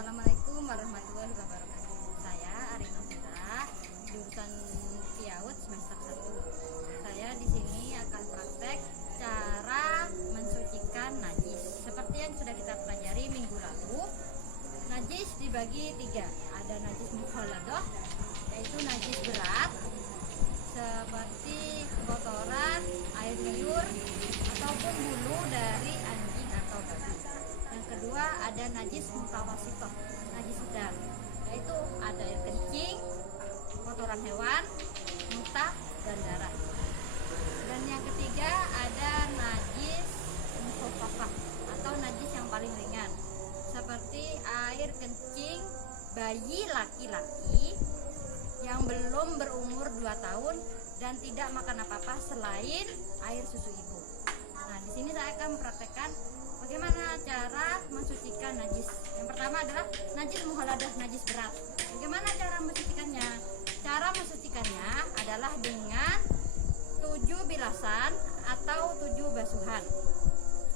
Assalamualaikum warahmatullahi wabarakatuh. Saya Arina Fira, jurusan PIAUD semester 1. Saya di sini akan praktek cara mensucikan najis. Seperti yang sudah kita pelajari minggu lalu, najis dibagi 3. Ada najis mukhaladah, yaitu najis berat seperti kotoran, air liur ataupun bulu dari anjing atau babi. Yang kedua ada najis mutawasithah, najis sedang, yaitu ada air kencing, kotoran hewan, muntah, dan darah. Dan yang ketiga ada najis mukhaffafah atau najis yang paling ringan, seperti air kencing bayi laki-laki yang belum berumur 2 tahun dan tidak makan apa-apa selain air susu ibu. Nah, di sini saya akan mempraktekkan bagaimana cara mensucikan najis. Yang pertama adalah najis mukhaladah, najis berat. Bagaimana cara mensucikannya? Cara mensucikannya adalah dengan 7 bilasan atau 7 basuhan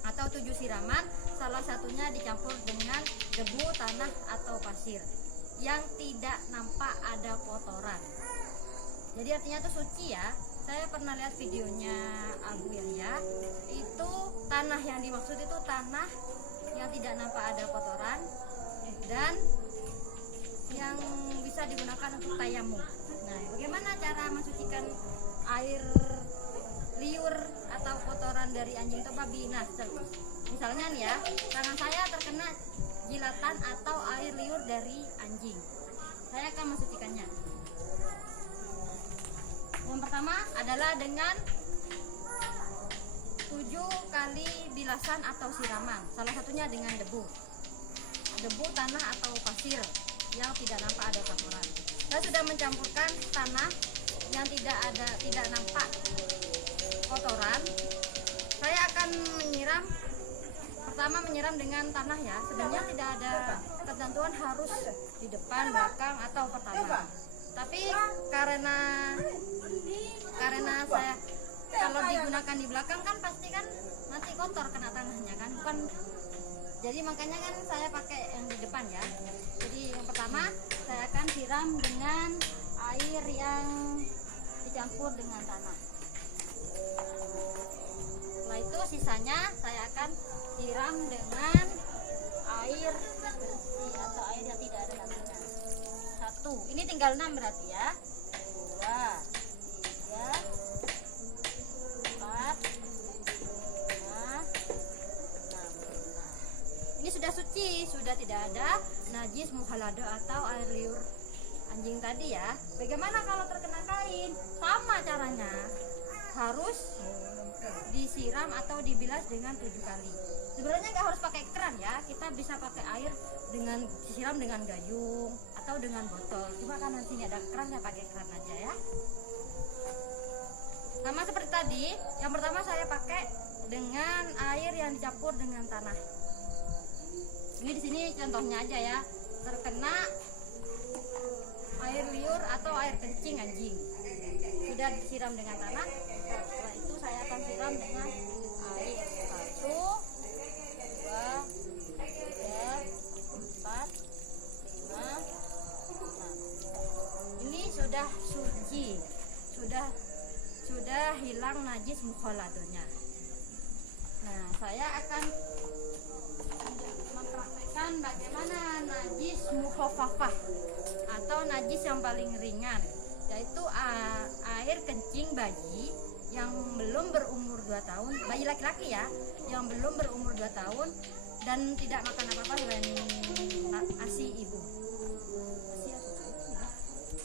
atau 7 siraman, salah satunya dicampur dengan debu, tanah, atau pasir yang tidak nampak ada kotoran. Jadi artinya itu suci ya. Saya pernah lihat videonya Abu Yahya, itu tanah yang dimaksud itu tanah yang tidak nampak ada kotoran dan yang bisa digunakan untuk tayamum. Nah, bagaimana cara mensucikan air liur atau kotoran dari anjing atau babi? Nah, misalnya nih ya, tangan saya terkena jilatan atau air liur dari anjing. Saya akan mensucikannya. Yang pertama adalah dengan 7 kali bilasan atau siraman, salah satunya dengan debu, tanah atau pasir yang tidak nampak ada kotoran. Saya sudah mencampurkan tanah yang tidak nampak kotoran. Saya akan menyiram dengan tanah ya. Sebenarnya tidak ada ketentuan harus di depan, belakang, atau pertama. Tapi karena saya kalau digunakan di belakang kan pasti kan nanti kotor kena tanahnya kan. Jadi makanya kan saya pakai yang di depan ya. Jadi yang pertama saya akan siram dengan air yang dicampur dengan tanah. Setelah itu sisanya saya akan siram dengan air bersih atau air yang tidak ada dalamnya. 1, ini tinggal 6 berarti ya. 2, 3, 4, 5, 6. Ini sudah suci, sudah tidak ada najis mukhaladah atau air liur anjing tadi ya. Bagaimana kalau terkena kain? Sama caranya, harus disiram atau dibilas dengan 7 kali. Sebenarnya nggak harus pakai keran ya, kita bisa pakai air dengan disiram dengan gayung atau dengan botol. Cuma kan nanti ada keran, ya pakai keran aja ya. Sama seperti tadi, yang pertama saya pakai dengan air yang dicampur dengan tanah. Ini di sini contohnya aja ya, terkena air liur atau air kencing anjing. Sudah disiram dengan tanah. Setelah itu saya akan siram dengan air. 1, 2, 3, 4, 5, 6. Ini sudah suci, sudah hilang najis mukhaladahnya. Nah, saya akan mempraktekkan bagaimana najis mukhaffafah atau najis yang paling ringan, yaitu air kencing bayi yang belum berumur 2 tahun, bayi laki-laki ya, yang belum berumur 2 tahun dan tidak makan apa-apa selain ASI ibu.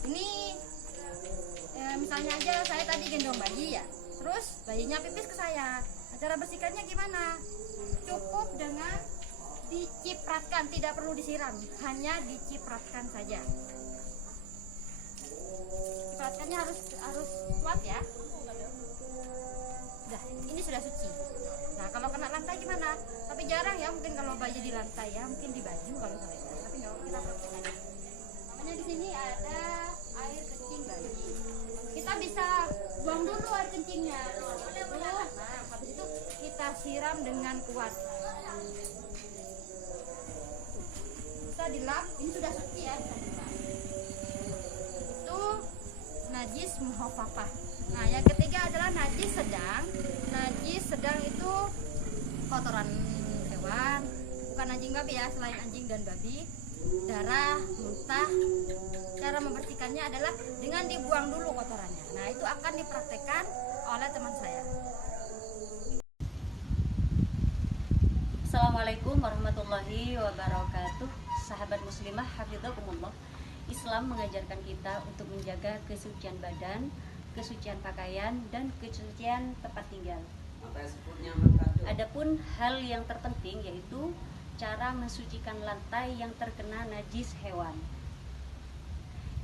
Ini misalnya aja saya tadi gendong bayi ya, terus bayinya pipis ke saya. Nah, cara bersihkannya gimana? Cukup dengan dicipratkan, tidak perlu disiram, hanya dicipratkan saja. Cipratkannya harus kuat ya. Udah, ini sudah suci. Nah, kalau kena lantai gimana? Tapi jarang ya, mungkin kalau bayi di lantai ya, mungkin di baju kalau saya. Tapi nggak, kita praktek aja. Namanya di sini ada air kencing bayi. Kita bisa buang dulu air kencingnya. Nah, habis itu kita siram dengan kuat. Bisa dilap, ini sudah suci ya, bisa dilap. Itu najis muhafafah. Nah, yang ketiga adalah najis sedang. Najis sedang itu kotoran hewan, bukan anjing babi ya, selain anjing dan babi, darah, muntah. Cara membersihkannya adalah dengan dibuang dulu kotorannya. Nah, itu akan dipraktekkan oleh teman saya. Assalamualaikum warahmatullahi wabarakatuh. Sahabat muslimah hafidhakumullah. Islam mengajarkan kita untuk menjaga kesucian badan, kesucian pakaian, dan kesucian tempat tinggal. Adapun hal yang terpenting yaitu cara mensucikan lantai yang terkena najis hewan,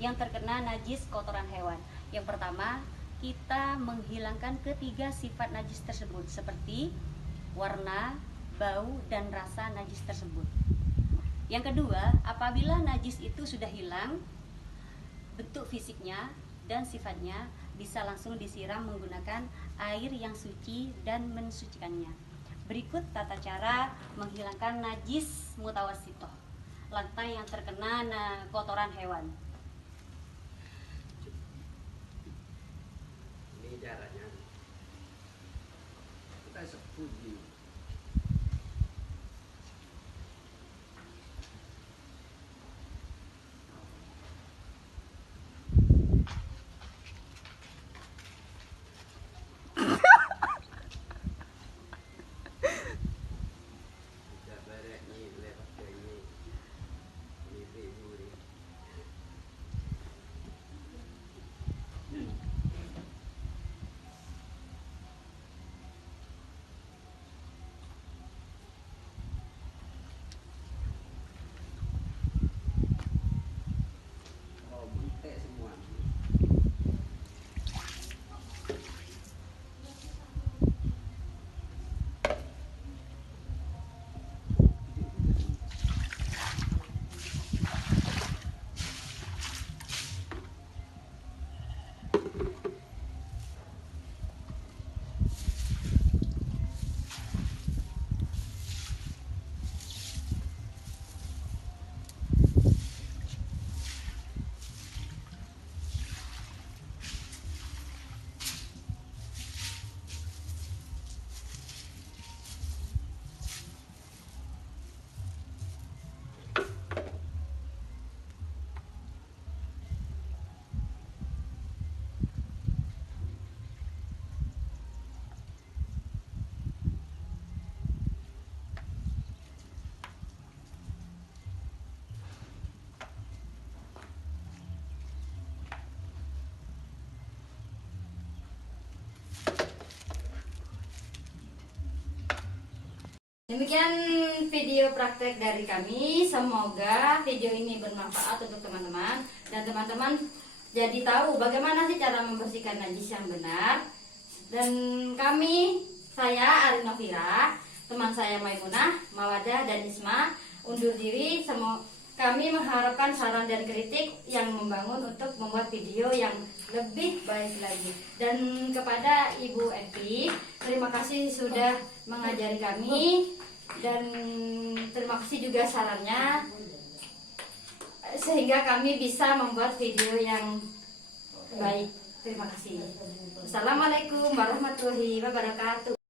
yang terkena najis kotoran hewan. Yang pertama, kita menghilangkan ketiga sifat najis tersebut seperti warna, bau, dan rasa najis tersebut. Yang kedua, apabila najis itu sudah hilang bentuk fisiknya dan sifatnya, bisa langsung disiram menggunakan air yang suci dan mensucikannya. Berikut tata cara menghilangkan najis mutawasitoh, lantai yang terkena kotoran hewan. Ini caranya kita sepuji. Demikian video praktek dari kami. Semoga video ini bermanfaat untuk teman-teman dan teman-teman jadi tahu bagaimana sih cara membersihkan najis yang benar. Dan saya Arin Novira, teman saya Maimunah, Mawadah, dan Isma undur diri. Kami mengharapkan saran dan kritik yang membangun untuk membuat video yang lebih baik lagi. Dan kepada Ibu Evi, terima kasih sudah mengajari kami, dan terima kasih juga sarannya sehingga kami bisa membuat video yang baik. Terima kasih. Assalamualaikum warahmatullahi wabarakatuh.